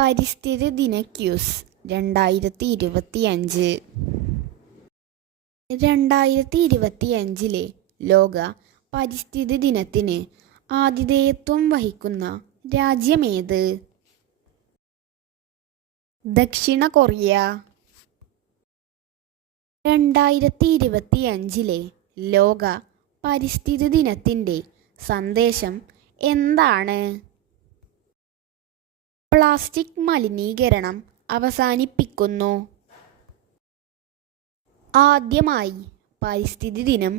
പരിസ്ഥിതി ദിന ക്യൂസ് 2025. 2025 ലോക പരിസ്ഥിതി ദിനത്തിന് ആതിഥേയത്വം വഹിക്കുന്ന രാജ്യമേത്? ദക്ഷിണ കൊറിയ. 2025 ലോക പരിസ്ഥിതി ദിനത്തിൻ്റെ സന്ദേശം എന്താണ്? പ്ലാസ്റ്റിക് മലിനീകരണം അവസാനിപ്പിക്കുന്നു. ആദ്യമായി പരിസ്ഥിതി ദിനം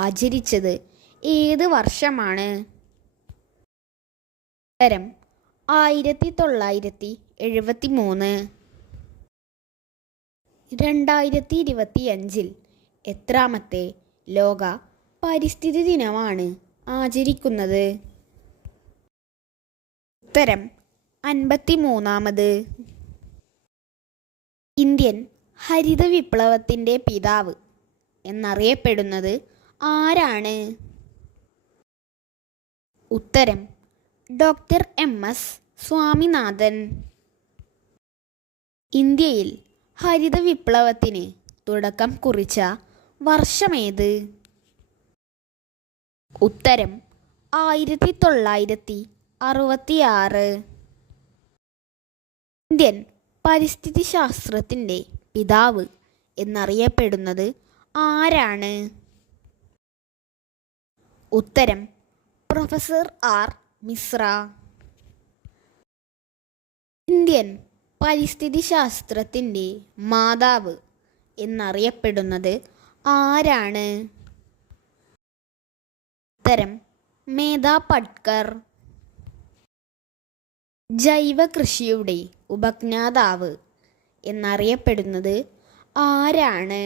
ആചരിച്ചത് ഏത് വർഷമാണ്? ഉത്തരം 1973. 2025 എത്രാമത്തെ ലോക പരിസ്ഥിതി ദിനമാണ് ആചരിക്കുന്നത്? ഉത്തരം 53. ഇന്ത്യൻ ഹരിത വിപ്ലവത്തിൻ്റെ പിതാവ് എന്നറിയപ്പെടുന്നത് ആരാണ്? ഉത്തരം ഡോക്ടർ MS സ്വാമിനാഥൻ. ഇന്ത്യയിൽ ഹരിത വിപ്ലവത്തിന് തുടക്കം കുറിച്ച വർഷമേത്? ഉത്തരം 1966. ഇന്ത്യൻ പരിസ്ഥിതി ശാസ്ത്രത്തിൻ്റെ പിതാവ് എന്നറിയപ്പെടുന്നത് ആരാണ്? ഉത്തരം പ്രൊഫസർ R. മിശ്ര. ഇന്ത്യൻ പരിസ്ഥിതി ശാസ്ത്രത്തിൻ്റെ മാതാവ് എന്നറിയപ്പെടുന്നത് ആരാണ്? ഉത്തരം മേധാ പട്കർ. ജൈവ കൃഷിയുടെ ഉപജ്ഞാതാവ് എന്നറിയപ്പെടുന്നത് ആരാണ്?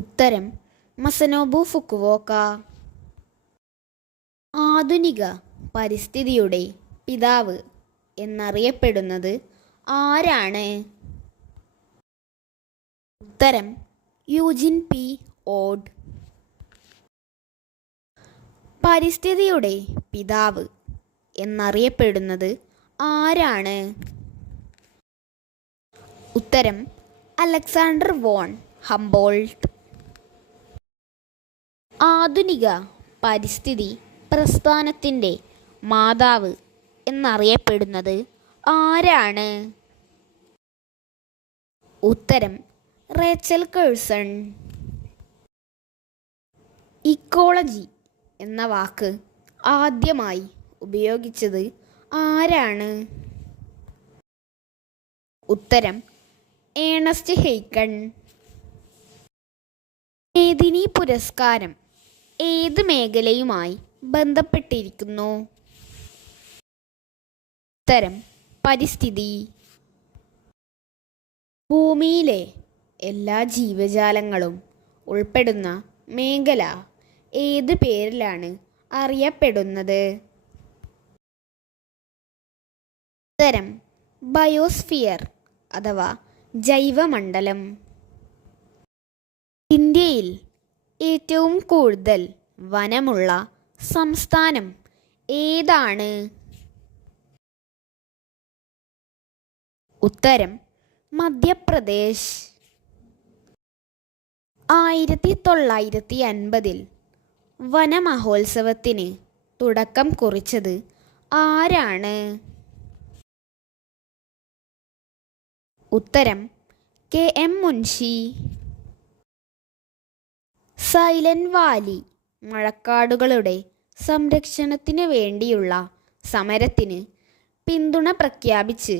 ഉത്തരം മസനോബു ഫുക്കുവോക്ക. ആധുനിക പരിസ്ഥിതിയുടെ പിതാവ് എന്നറിയപ്പെടുന്നത് ആരാണ്? ഉത്തരം യൂജിൻ P. ഓഡ്. പരിസ്ഥിതിയുടെ പിതാവ് എന്നറിയപ്പെടുന്നത് ആരാണ്? ഉത്തരം അലക്സാണ്ടർ വോൺ ഹംബോൾട്ട്. ആധുനിക പരിസ്ഥിതി പ്രസ്ഥാനത്തിൻ്റെ മാതാവ് എന്നറിയപ്പെടുന്നത് ആരാണ്? ഉത്തരം റേച്ചൽ കേഴ്സൺ. ഇക്കോളജി എന്ന വാക്ക് ആദ്യമായി ഉപയോഗിച്ചത് ആരാണ്? ഉത്തരം ഏണസ്റ്റ് ഹെയ്ക്കൺ. മേദിനി പുരസ്കാരം ഏത് മേഖലയുമായി ബന്ധപ്പെട്ടിരിക്കുന്നു? ഉത്തരം പരിസ്ഥിതി. ഭൂമിയിലെ എല്ലാ ജീവജാലങ്ങളും ഉൾപ്പെടുന്ന മേഖല ഏത് പേരിലാണ് അറിയപ്പെടുന്നത്? ഉത്തരം ബയോസ്ഫിയർ അഥവാ ജൈവമണ്ഡലം. ഇന്ത്യയിൽ ഏറ്റവും കൂടുതൽ വനമുള്ള സംസ്ഥാനം ഏതാണ്? ഉത്തരം മധ്യപ്രദേശ്. 1950 വനമഹോത്സവത്തിന് തുടക്കം കുറിച്ചത് ആരാണ്? ഉത്തരം KM മുൻഷി. സൈലന്റ് വാലി മഴക്കാടുകളുടെ സംരക്ഷണത്തിന് വേണ്ടിയുള്ള സമരത്തിന് പിന്തുണ പ്രഖ്യാപിച്ച്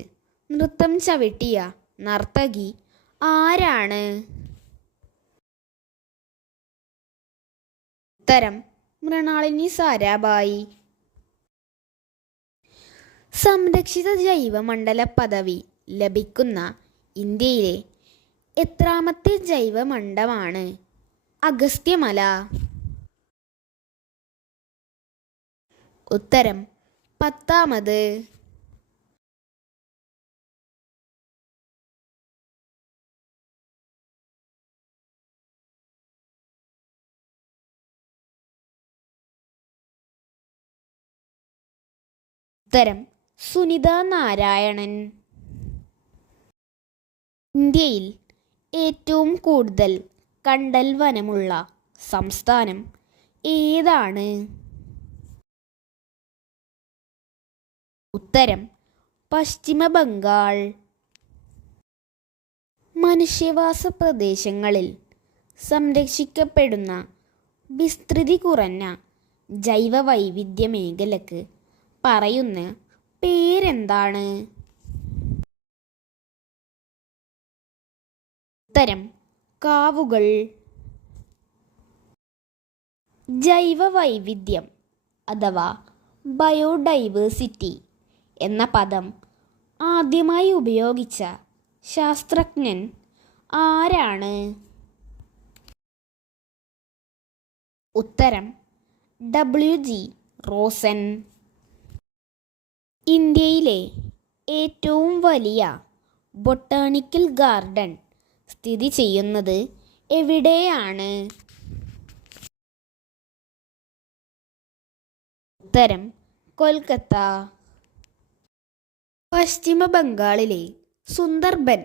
നൃത്തം ചവിട്ടിയ നർത്തകി ആരാണ്? ഉത്തരം മൃണാളിനി സാരാഭായി. സംരക്ഷിത ജൈവമണ്ഡല പദവി ലഭിക്കുന്ന ഇന്ത്യയിലെ എത്രാമത്തെ ജൈവമണ്ഡലമാണ് അഗസ്ത്യമല? ഉത്തരം 10ാമത്. ഉത്തരം സുനിത നാരായണൻ. ഇന്ത്യയിൽ ഏറ്റവും കൂടുതൽ കണ്ടൽ വനമുള്ള സംസ്ഥാനം ഏതാണ്? ഉത്തരം പശ്ചിമ ബംഗാൾ. മനുഷ്യവാസ പ്രദേശങ്ങളിൽ സംരക്ഷിക്കപ്പെടുന്ന വിസ്തൃതി കുറഞ്ഞ ജൈവ വൈവിധ്യ മേഖലക്ക് പറയുന്ന പേരെന്താണ്? ഉത്തരം കാവുകൾ. ജൈവ വൈവിധ്യം അഥവാ ബയോഡൈവേഴ്സിറ്റി എന്ന പദം ആദ്യമായി ഉപയോഗിച്ച ശാസ്ത്രജ്ഞൻ ആരാണ്? ഉത്തരം W.G. റോസൻ. ഇന്ത്യയിലെ ഏറ്റവും വലിയ ബൊട്ടാണിക്കൽ ഗാർഡൻ സ്ഥിതി ചെയ്യുന്നത് എവിടെയാണ്? ഉത്തരം കൊൽക്കത്ത. പശ്ചിമ ബംഗാളിലെ സുന്ദർബൻ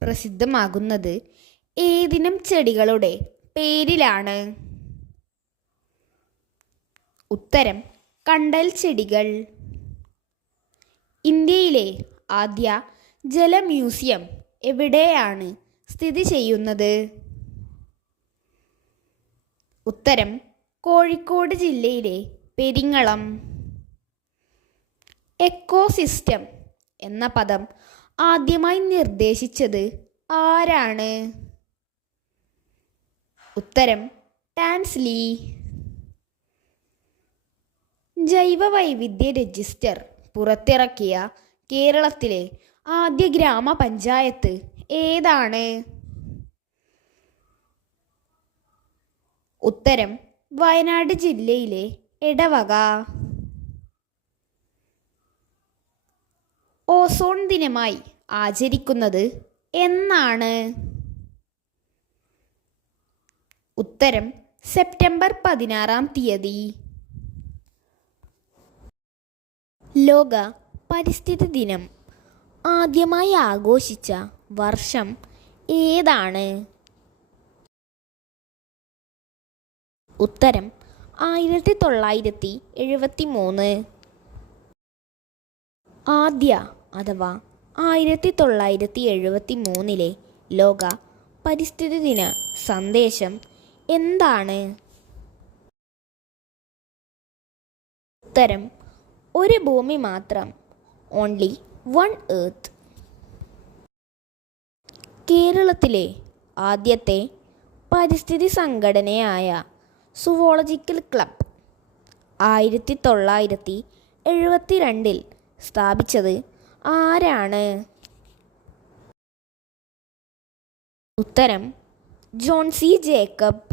പ്രസിദ്ധമാകുന്നത് ഏതിനം ചെടികളുടെ പേരിലാണ്? ഉത്തരം കണ്ടൽ ചെടികൾ. ഇന്ത്യയിലെ ആദ്യ ജല മ്യൂസിയം എവിടെയാണ് സ്ഥിതി ചെയ്യുന്നത്? ഉത്തരം കോഴിക്കോട് ജില്ലയിലെ പെരിങ്ങളം. എക്കോസിസ്റ്റം എന്ന പദം ആദ്യമായി നിർദ്ദേശിച്ചത് ആരാണ്? ഉത്തരം ടാൻസ്ലി. ജൈവ വൈവിധ്യ രജിസ്റ്റർ പുറത്തിറക്കിയ കേരളത്തിലെ ആദ്യ ഗ്രാമപഞ്ചായത്ത് ഏതാണ്? ഉത്തരം വയനാട് ജില്ലയിലെ എടവക. ഓസോൺ ദിനമായി ആചരിക്കുന്നത് എന്നാണ്? ഉത്തരം സെപ്റ്റംബർ 16 ലോക പരിസ്ഥിതി ദിനം ആദ്യമായി ആഘോഷിച്ച വർഷം ഏതാണ്? ഉത്തരം 1973. ആദ്യ അഥവാ 1973 ലോക പരിസ്ഥിതി ദിന സന്ദേശം എന്താണ്? ഉത്തരം ഒരു ഭൂമി മാത്രം, ഓൺലി വൺ എർത്ത്. കേരളത്തിലെ ആദ്യത്തെ പരിസ്ഥിതി സംഘടനയായ സുവോളജിക്കൽ ക്ലബ് 1972 സ്ഥാപിച്ചത് ആരാണ്? ഉത്തരം ജോൺ സി ജേക്കബ്.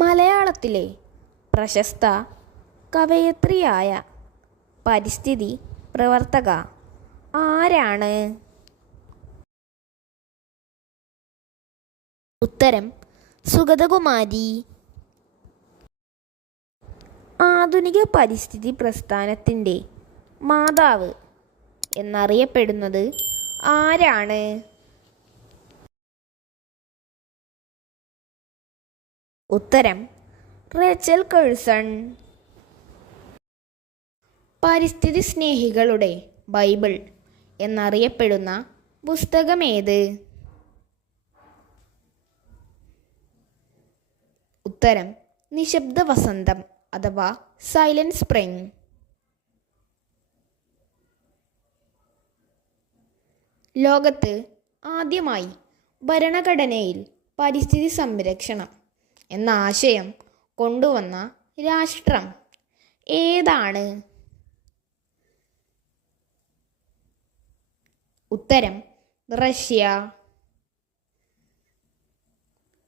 മലയാളത്തിലെ പ്രശസ്ത കവയിത്രിയായ പരിസ്ഥിതി പ്രവർത്തക ആരാണ്? ഉത്തരം സുഗതകുമാരി. ആധുനിക പരിസ്ഥിതി പ്രസ്ഥാനത്തിൻ്റെ മാതാവ് എന്നറിയപ്പെടുന്നത് ആരാണ്? ഉത്തരം റേച്ചൽ കഴ്സൺ. പരിസ്ഥിതി സ്നേഹികളുടെ ബൈബിൾ എന്നറിയപ്പെടുന്ന പുസ്തകമേത്? ഉത്തരം നിശബ്ദ വസന്തം അഥവാ സൈലന്റ് സ്പ്രിംഗ്. ലോകത്ത് ആദ്യമായി ഭരണഘടനയിൽ പരിസ്ഥിതി സംരക്ഷണം എന്ന ആശയം കൊണ്ടുവന്ന രാഷ്ട്രം ഏതാണ്? ഉത്തരം റഷ്യ.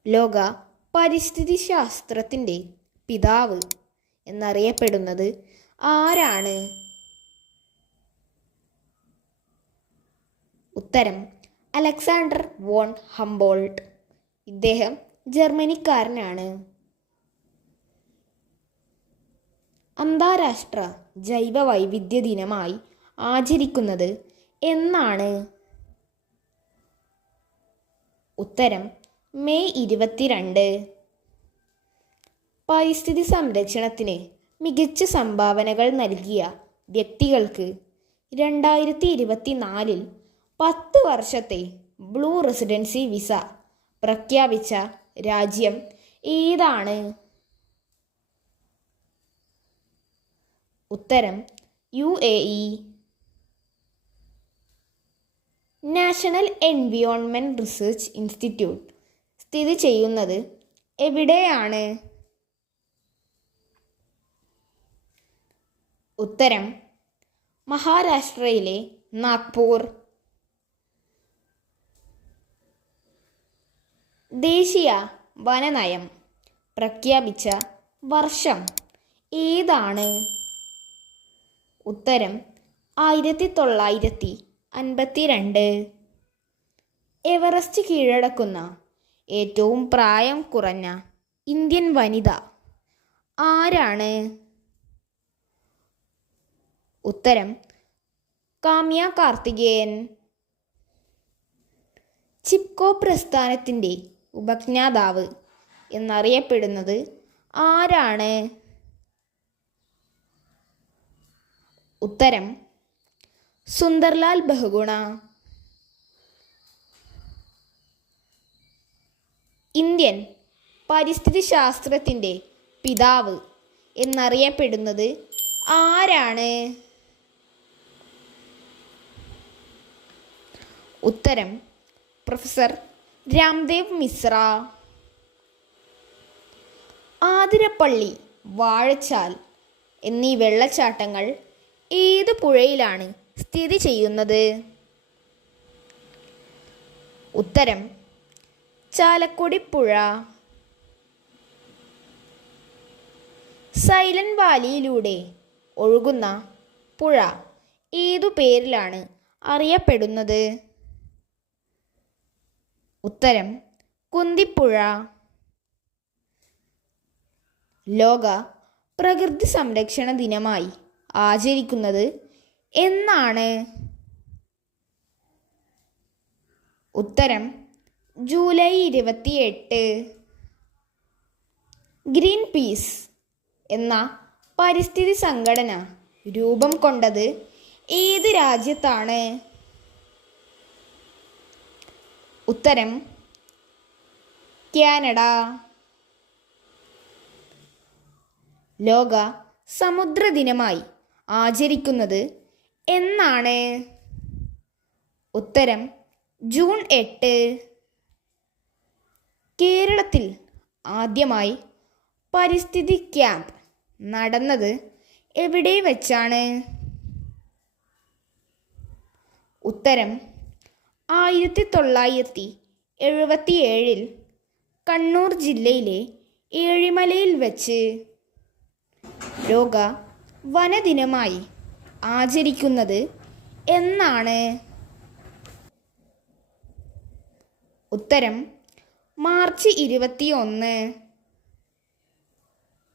ലോക പരിസ്ഥിതി ശാസ്ത്രത്തിൻ്റെ പിതാവ് എന്നറിയപ്പെടുന്നത് ആരാണ്? ഉത്തരം അലക്സാണ്ടർ വോൺ ഹംബോൾട്ട്. ഇദ്ദേഹം ജർമ്മനിക്കാരനാണ്. അന്താരാഷ്ട്ര ജൈവ വൈവിധ്യ ദിനമായി ആചരിക്കുന്നത് എന്നാണ്? ഉത്തരം മെയ് 22. പരിസ്ഥിതി സംരക്ഷണത്തിന് മികച്ച സംഭാവനകൾ നൽകിയ വ്യക്തികൾക്ക് 2024 10 വർഷത്തെ ബ്ലൂ റെസിഡൻസി വിസ പ്രഖ്യാപിച്ച രാജ്യം ഏതാണ്? ഉത്തരം UAE. National environment research institute സ്ഥിതി ചെയ്യുന്നത് എവിടെയാണ്? ഉത്തരം മഹാരാഷ്ട്രയിലെ നാഗ്പൂർ. ദേശീയ വനനയം പ്രഖ്യാപിച്ച വർഷം ഏതാണ്? ഉത്തരം 1952. എവറസ്റ്റ് കീഴടക്കുന്ന ഏറ്റവും പ്രായം കുറഞ്ഞ ഇന്ത്യൻ വനിത ആരാണ്? ഉത്തരം കാമ്യ കാർത്തികേയൻ. ചിപ്കോ പ്രസ്ഥാനത്തിൻ്റെ ഉപജ്ഞാതാവ് എന്നറിയപ്പെടുന്നത് ആരാണ്? ഉത്തരം സുന്ദർലാൽ ബഹുഗുണ. ഇന്ത്യൻ പരിസ്ഥിതി ശാസ്ത്രത്തിൻ്റെ പിതാവ് എന്നറിയപ്പെടുന്നത് ആരാണ്? ഉത്തരം പ്രൊഫസർ രാംദേവ് മിശ്ര. ആതിരപ്പള്ളി, വാഴച്ചാൽ എന്നീ വെള്ളച്ചാട്ടങ്ങൾ ഏത് പുഴയിലാണ് സ്ഥിതി ചെയ്യുന്നത്? ഉത്തരം ചാലക്കുടി പുഴ. സൈലന്റ് വാലിയിലൂടെ ഒഴുകുന്ന പുഴ ഏതു പേരിലാണ് അറിയപ്പെടുന്നത്? ഉത്തരം കുന്തിപ്പുഴ. ലോക പ്രകൃതി സംരക്ഷണ ദിനമായി ആചരിക്കുന്നത് എന്നാണ്? ഉത്തരം ജൂലൈ 28. ഗ്രീൻ പീസ് എന്ന പരിസ്ഥിതി സംഘടന രൂപം കൊണ്ടത് ഏത് രാജ്യത്താണ്? ഉത്തരം കാനഡ. ലോക സമുദ്ര ദിനമായി ആചരിക്കുന്നത് എന്നാണ്? ഉത്തരം ജൂൺ 8. കേരളത്തിൽ ആദ്യമായി പരിസ്ഥിതി ക്യാമ്പ് നടന്നത് എവിടെ വെച്ചാണ്? ഉത്തരം 1977 കണ്ണൂർ ജില്ലയിലെ ഏഴിമലയിൽ വച്ച്. ലോക വനദിനമായി ആചരിക്കുന്നത് എന്നാണ്? ഉത്തരം മാർച്ച് 21.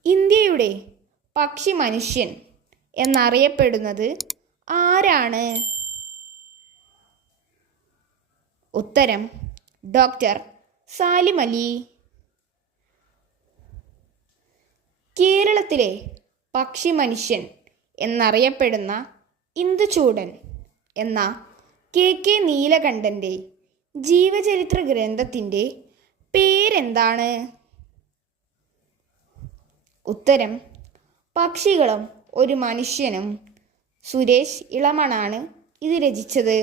ഇന്ത്യയുടെ പക്ഷി മനുഷ്യൻ എന്നറിയപ്പെടുന്നത് ആരാണ്? ഉത്തരം ഡോക്ടർ സാലിം അലി. കേരളത്തിലെ പക്ഷി മനുഷ്യൻ എന്നറിയപ്പെടുന്ന ഇന്ദുചൂടൻ എന്ന KK നീലകണ്ഠൻ്റെ ജീവചരിത്ര ഗ്രന്ഥത്തിൻ്റെ പേരെന്താണ്? ഉത്തരം പക്ഷികളും ഒരു മനുഷ്യനും. സുരേഷ് ഇളമണാണ് ഇത് രചിച്ചത്.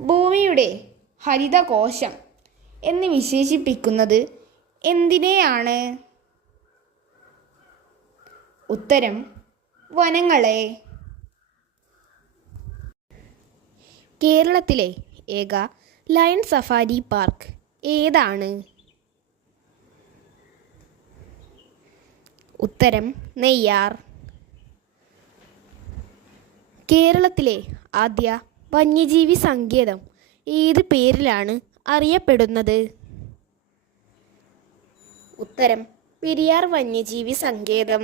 ഭൂമിയുടെ ഹരിതകോശം എന്ന് വിശേഷിപ്പിക്കുന്നത് എന്തിനെയാണ്? ഉത്തരം വനങ്ങളെ. കേരളത്തിലെ ഏക ലയൺ സഫാരി പാർക്ക് ഏതാണ്? ഉത്തരം നെയ്യാർ. കേരളത്തിലെ ആദ്യ വന്യജീവി സങ്കേതം ഏത് പേരിലാണ് അറിയപ്പെടുന്നത്? ഉത്തരം പെരിയാർ വന്യജീവി സങ്കേതം.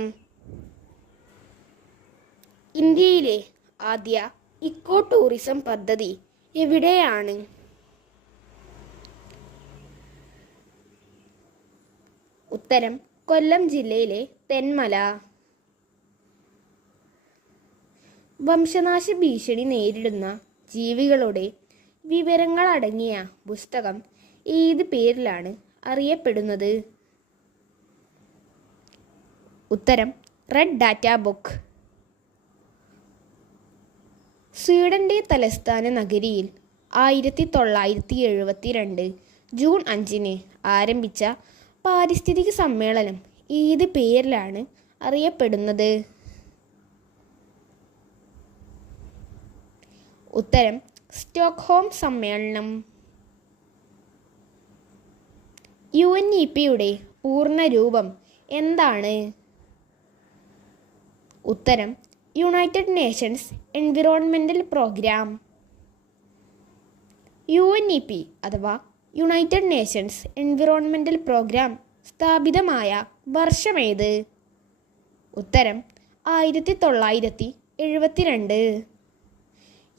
ഇന്ത്യയിലെ ആദ്യ ഇക്കോ ടൂറിസം പദ്ധതി എവിടെയാണ്? ഉത്തരം കൊല്ലം ജില്ലയിലെ തെന്മല. വംശനാശ ഭീഷണി നേരിടുന്ന ജീവികളുടെ വിവരങ്ങൾ അടങ്ങിയ പുസ്തകം ഏത് പേരിലാണ് അറിയപ്പെടുന്നത്? ഉത്തരം റെഡ് ഡാറ്റ ബുക്ക്. സ്വീഡന്റെ തലസ്ഥാന നഗരിയിൽ 1972 ജൂൺ 5 ആരംഭിച്ച പാരിസ്ഥിതിക സമ്മേളനം ഏത് പേരിലാണ് അറിയപ്പെടുന്നത്? ഉത്തരം സ്റ്റോക്ക്ഹോം സമ്മേളനം. UNEP-യുടെ പൂർണ്ണ രൂപം എന്താണ്? ഉത്തരം United Nations Environmental Programme. UNEP അഥവാ യുണൈറ്റഡ് നേഷൻസ് എൻവിറോൺമെൻ്റൽ പ്രോഗ്രാം സ്ഥാപിതമായ വർഷമേത്? ഉത്തരം 1972.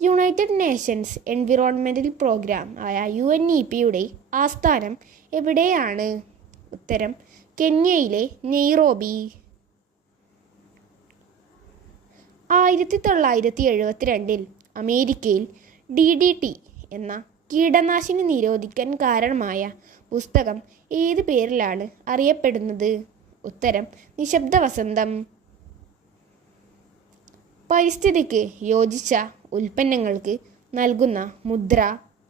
യുണൈറ്റഡ് നേഷൻസ് എൻവിറോൺമെൻ്റൽ പ്രോഗ്രാം ആയ UNEP-യുടെ ആസ്ഥാനം എവിടെയാണ്? ഉത്തരം കെന്യയിലെ നെയ്റോബി. 1972 അമേരിക്കയിൽ DDT എന്ന കീടനാശിനി നിരോധിക്കാൻ കാരണമായ പുസ്തകം ഏത് പേരിലാണ് അറിയപ്പെടുന്നത്? ഉത്തരം നിശബ്ദ വസന്തം. പരിസ്ഥിതിക്ക് യോജിച്ച ഉൽപ്പന്നങ്ങൾക്ക് നൽകുന്ന മുദ്ര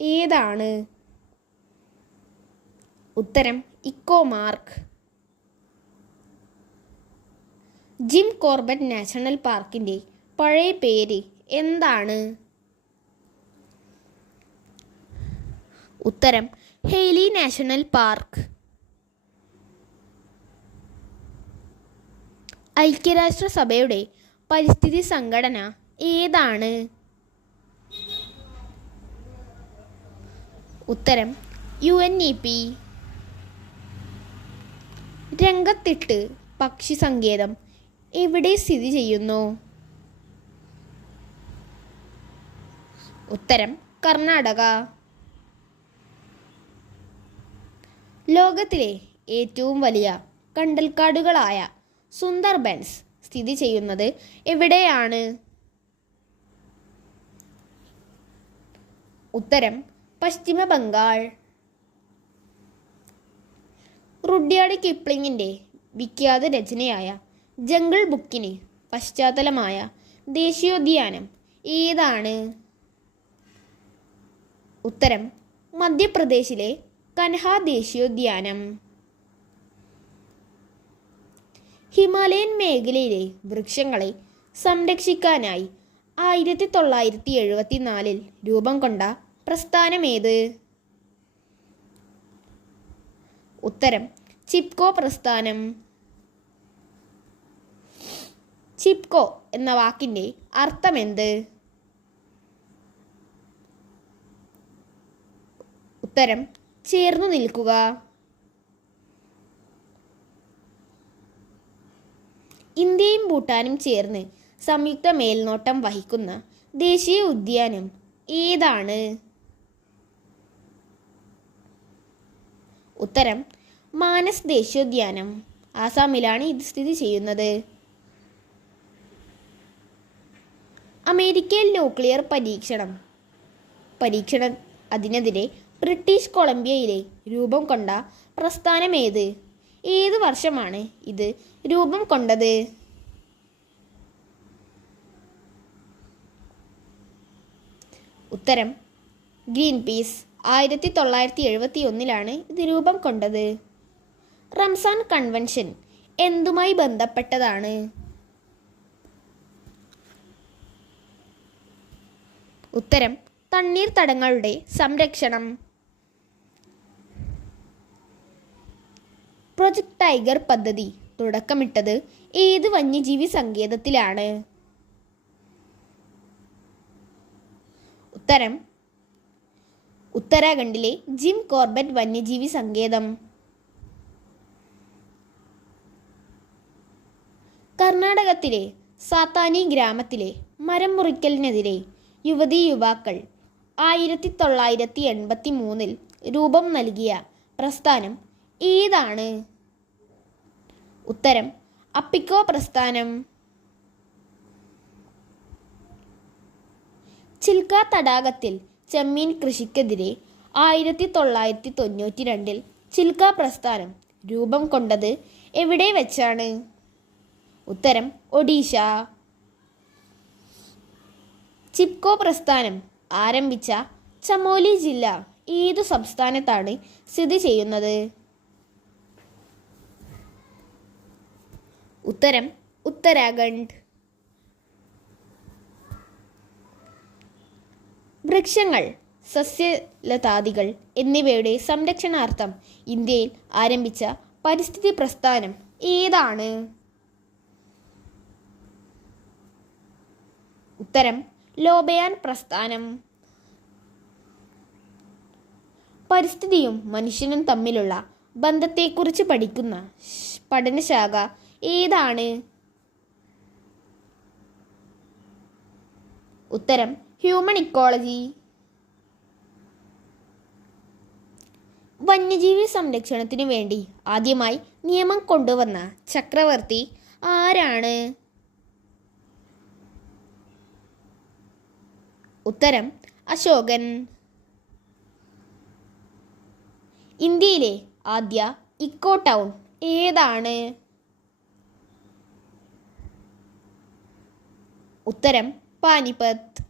ഏതാണ്? ഉത്തരം eco mark. Jim Corbett national പാർക്കിൻ്റെ പഴയ പേര് എന്താണ്? ഉത്തരം ഹെയ്ലി നാഷണൽ പാർക്ക്. ഐക്യരാഷ്ട്രസഭയുടെ പരിസ്ഥിതി സംഘടന ഏതാണ്? ഉത്തരം UNEP. രംഗത്തിട്ട് പക്ഷി സങ്കേതം എവിടെ സ്ഥിതി ചെയ്യുന്നു? ഉത്തരം കർണാടക. ലോകത്തിലെ ഏറ്റവും വലിയ കണ്ടൽക്കാടുകളായ സുന്ദർബൻസ് സ്ഥിതി ചെയ്യുന്നത് എവിടെയാണ്? ഉത്തരം പശ്ചിമ ബംഗാൾ. റുഡ്യാർഡ് കിപ്ലിങ്ങിൻ്റെ വിഖ്യാത രചനയായ ജംഗിൾ ബുക്കിന് പശ്ചാത്തലമായ ദേശീയോദ്യാനം ഏതാണ്? ഉത്തരം മധ്യപ്രദേശിലെ കൻഹ ദേശീയോദ്യാനം. ഹിമാലയൻ മേഖലയിലെ വൃക്ഷങ്ങളെ സംരക്ഷിക്കാനായി 1974 രൂപം കൊണ്ട പ്രസ്ഥാനമേത്? ഉത്തരം ചിപ്കോ പ്രസ്ഥാനം. ചിപ്കോ എന്ന വാക്കിൻ്റെ അർത്ഥമെന്ത്? ഉത്തരം ചേർന്നു നിൽക്കുക. ഇന്ത്യയും ഭൂട്ടാനും ചേർന്ന് സംയുക്ത മേൽനോട്ടം വഹിക്കുന്ന ദേശീയ ഉദ്യാനം ഏതാണ്? ഉത്തരം മാനസ് ദേശീയോദ്യാനം. ആസാമിലാണ് ഇത് സ്ഥിതി ചെയ്യുന്നത്. അമേരിക്കയിൽ ന്യൂക്ലിയർ പരീക്ഷണം അതിനെതിരെ ബ്രിട്ടീഷ് കൊളംബിയയിലെ രൂപം കൊണ്ട പ്രസ്ഥാനമേത്? ഏത് വർഷമാണ് ഇത് രൂപം കൊണ്ടത്? ഉത്തരം ഗ്രീൻ പീസ്. 1971 ഇത് രൂപം കൊണ്ടത്. റംസാൻ കൺവെൻഷൻ എന്തുമായി ബന്ധപ്പെട്ടതാണ്? ഉത്തരം തണ്ണീർത്തടങ്ങളുടെ സംരക്ഷണം. പ്രൊജക്ട് ടൈഗർ പദ്ധതി തുടക്കമിട്ടത് ഏത് വന്യജീവി സങ്കേതത്തിലാണ്? ഉത്തരം ഉത്തരാഖണ്ഡിലെ ജിം കോർബറ്റ് വന്യജീവി സങ്കേതം. കർണാടകത്തിലെ സാത്താനി ഗ്രാമത്തിലെ മരം മുറിക്കലിനെതിരെ യുവതീ-യുവാക്കൾ 1983 രൂപം നൽകിയ പ്രസ്ഥാനം ഏതാണ്? ഉത്തരം അപ്പിക്കോ പ്രസ്ഥാനം. ചിൽക്ക തടാകത്തിൽ ചെമ്മീൻ കൃഷിക്കെതിരെ 1992 ചിൽക്ക പ്രസ്ഥാനം രൂപം കൊണ്ടത് എവിടെ വെച്ചാണ്? ഉത്തരം ഒഡീഷ. ചിപ്കോ പ്രസ്ഥാനം ആരംഭിച്ച ചമോലി ജില്ല ഏതു സംസ്ഥാനത്താണ് സ്ഥിതി ചെയ്യുന്നത്? ഉത്തരം ഉത്തരാഖണ്ഡ്. വൃക്ഷങ്ങൾ, സസ്യലതാദികൾ എന്നിവയുടെ സംരക്ഷണാർത്ഥം ഇന്ത്യയിൽ ആരംഭിച്ച പരിസ്ഥിതി പ്രസ്ഥാനം ഏതാണ്? ഉത്തരം ലോബയാൻ പ്രസ്ഥാനം. പരിസ്ഥിതിയും മനുഷ്യനും തമ്മിലുള്ള ബന്ധത്തെക്കുറിച്ച് പഠിക്കുന്ന പഠനശാഖ ഏതാണ്? ഉത്തരം ഹ്യൂമൻ ഇക്കോളജി. വന്യജീവി സംരക്ഷണത്തിനു വേണ്ടി ആദ്യമായി നിയമം കൊണ്ടുവന്ന ചക്രവർത്തി ആരാണ്? ഉത്തരം അശോകൻ. ഇന്ത്യയിലെ ആദ്യ ഇക്കോ ടൗൺ ഏതാണ്? ഉത്തരം പാനിപ്പത്ത്.